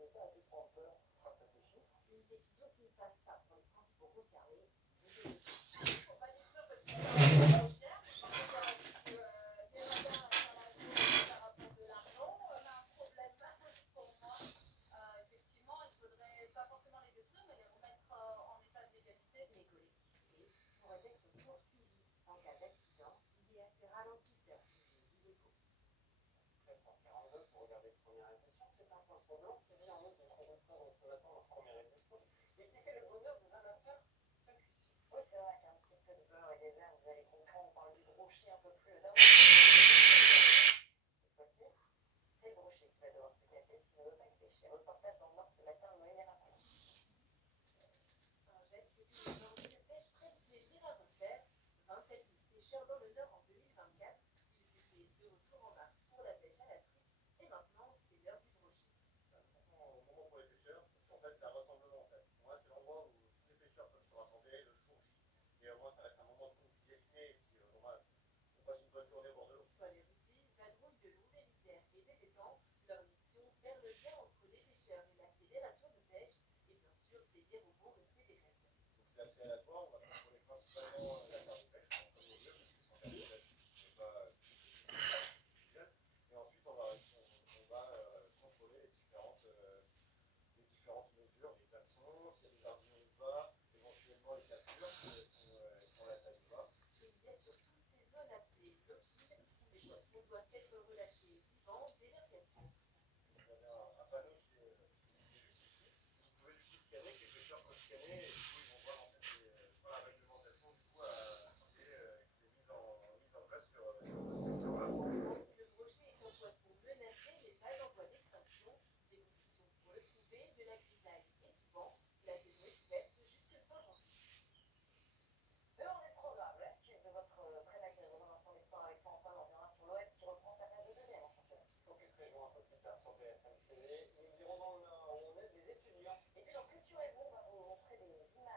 États ont pu prendre peur face à ces chiffres. Une décision qui ne passe pas pour les principaux concernés. Il ne faut pas détruire parce que c'est trop cher. Des radars ça rapporte de l'argent. On a un problème pour moi. Effectivement, il ne faudrait pas forcément les détruire, mais les remettre en état de légalité. Les collectivités pourraient être poursuivies en cas d'accident lié à ces ralentisseurs illégaux. Prêt pour 42 pour regarder de première impression, c'est un poisson blanc qui vit en eau de conducteur dont on attend leur première impression et qui fait le bonheur des amateurs de cuisson. Oui, c'est vrai qu'un petit peu de beurre et des herbes, vous allez comprendre, on parle du brochet un peu plus d'un. Cette fois-ci, c'est le brochet qui va devoir se cacher s'il ne veut pas être pêché. Reportage dans le Nord ce matin, Noémie Rappel. Un geste qui est une envie de pêche près du plaisir à refaire. 27 000 pêcheurs dans le Nord en 2024. Ils étaient de retour en mars pour la pêche à la truite. Et maintenant, c'est l'heure du brochet. C'est un moment pour les pêcheurs, parce qu'en fait, c'est un rassemblement. En fait. Moi, c'est l'endroit où tous les pêcheurs peuvent se rassembler le jour J. Et moi, ça reste un moment de convivialité. Et puis, on passe une bonne journée au bord de l'eau. Les routines, vadrouille de long des rivières et des étangs. Leur mission, faire le lien entre les pêcheurs et la fédération de pêche. Et bien sûr, veiller au bon respect des règles. Donc, c'est assez aléatoire. On va contrôler principalement la carte de pêche, en premier lieu, parce que sans carte de pêche, on ne peut pas. Et ensuite, on va contrôler les différentes mesures, les hameçons, s'il y a des ardillons ou pas, éventuellement les captures, si elles sont à la taille ou pas. Et il y a surtout ces zones appelées low-kill, où les poissons doivent être relâchés vivants dès leur capture. Vous avez un panneau qui est juste ici. Vous pouvez du coup scanner, que les pêcheurs peuvent scanner, et du coup ils vont voir en fait la réglementation du coup qui est mise en place sur ce secteur-là. Le brochet est un poisson menacé mais pas en voie d'extinction. Des conditions pour le trouver, de la grisaille et du vent. La saison est ouverte jusqu'à fin janvier. Dehors des programmes, la suite de votre prénatal dans un instant d'espoir avec Antoine, on reviendra sur l'OM qui reprend sa phase de deuxième en championnat. Focus région un peu plus tard sur BFM TV. Nous irons dans le Nord où on aide les étudiants. Et puis dans Culture et Vous, on va vous montrer des images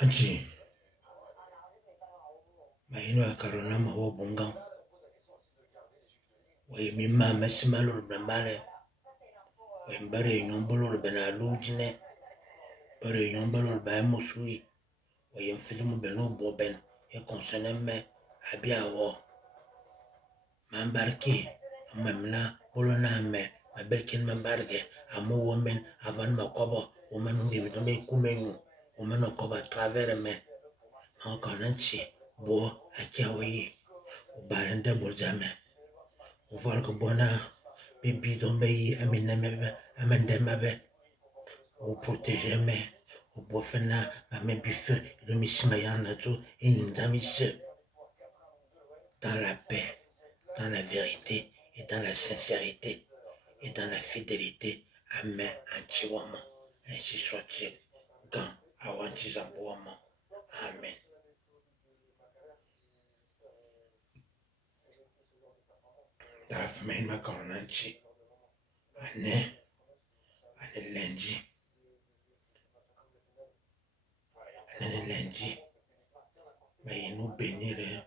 Anji, maino ya karona mawo bungang. Way mimma mesimalur bambale. Way mbare nyombulur benalujine. Bare nyombulur baemusui. Way mfilimu beno boben. E konseneme abiawo. Mambarki. Mamna bolona me. Mabelkin mambarge. Amo women avan makobo. Women ungi mitome kumenu. Women okoba travers me. Ankananchi. Bo akiawi. Ubarende boljame. Uvalko bona. Bibi dombe yi aminemebe. Amendemebe. Ou protéger me. Ou bofena. Ame bife. Domishima yanato. Inindamise. Dans la paix. Dans la vérité. Et dans la sincérité. Et dans la fidélité. Amen. Anchiwama. Ainsi soit-il. Dans Awanchizambouama. Amen. Daf main makarnanchi. Ane lundi. Ane lundi. Mais nous bénir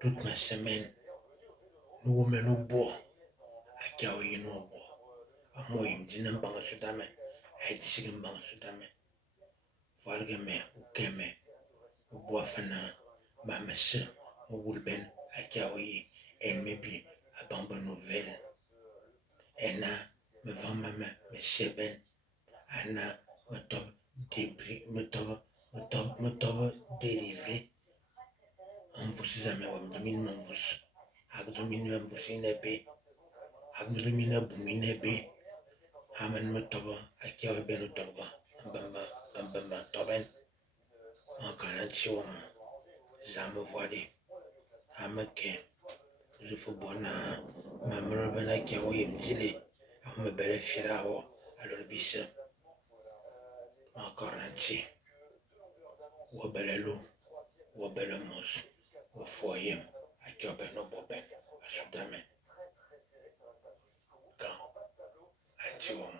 toute ma semaine. Nous nous bois. Akiawi nous bois. Amoyim dinam banga sudame. Aïdisigim banga sudame. Valgeme ukeme. Uboa fana. Mamese. Uwulben. Akiawi. And maybe a bomber nouvelle. And me vend ma main, me cheben. Anna, me top débris, me top dérivé. On vous sait jamais, on domine mon bouche. Ak domine mon bouche inébé. Ak domine boumine bé. Amen me top, ak yawe ben top. Bamba toben. Encore un chiom. Jamais voilé. Ameke. Je faut bona. Ma mère ben ak yawe mjili. Me belle firawo. Alors bis. Encore un chi. Wabelelu. Wabelemos. Wafoyem. Ak yawe no boben. Asodame. Quand. Un chiom.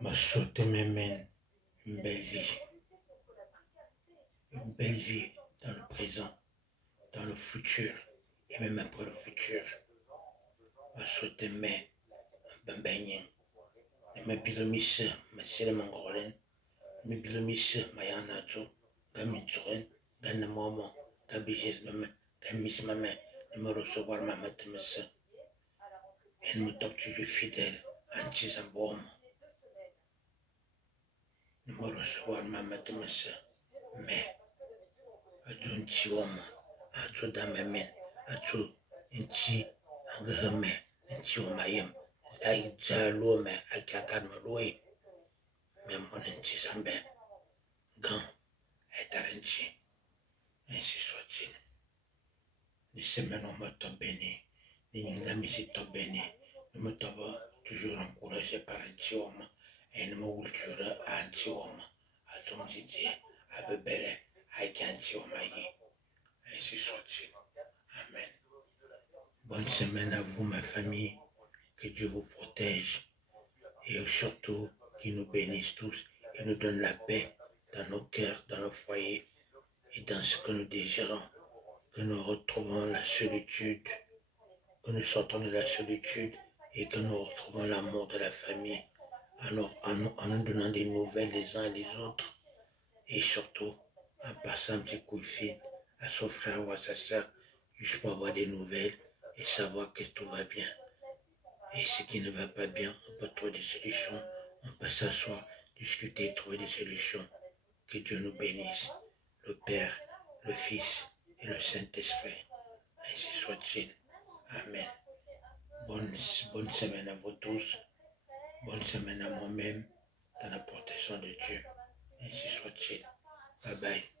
me souhaiter même une belle vie. Une belle vie dans le présent, dans le futur et même après le futur. Me souhaiter mais bambanyen. Me bilomis me sele mangolen. Me bilomis mayanato. Gamitsuren. Ganemomo. Gabijes mame. Gamis mame. Ne me recevoir ma matemesse. Elle me top tu es fidèle. Antisambom. Ne me recevoir ma matemesse. Mais. Atu nchi wama. Atu damemen. Atu nchi angahame. Nchi wamayem. Ai jalo me akakan maloi. Mais mon nchi zambe. Gan. Etarenchi. Ainsi soit-il. Les semaines on me top béni. Les amis top béni. Nous me top toujours encouragé par un chioma. Et nous me voulons un chioma. À ton didier. À bebele. À qu'un chioma y. Ainsi soit-il. Amen. Bonne semaine à vous, ma famille. Que Dieu vous protège. Et surtout, qu'il nous bénisse tous. Et nous donne la paix dans nos cœurs, dans nos foyers. Et dans ce que nous désirons. Que nous retrouvons la solitude. Que nous sortons de la solitude. Et que nous retrouvons l'amour de la famille. En nous donnant des nouvelles des uns et des autres. Et surtout, en passant un petit coup de fil à son frère ou à sa soeur, juste pour avoir des nouvelles et savoir que tout va bien. Et ce qui ne va pas bien, on peut trouver des solutions, on peut s'asseoir, discuter, trouver des solutions. Que Dieu nous bénisse, le Père, le Fils et le Saint-Esprit. Ainsi soit-il. Amen. Bonne semaine à vous tous. Bonne semaine à moi-même, dans la protection de Dieu. Ainsi soit-il. Bye bye.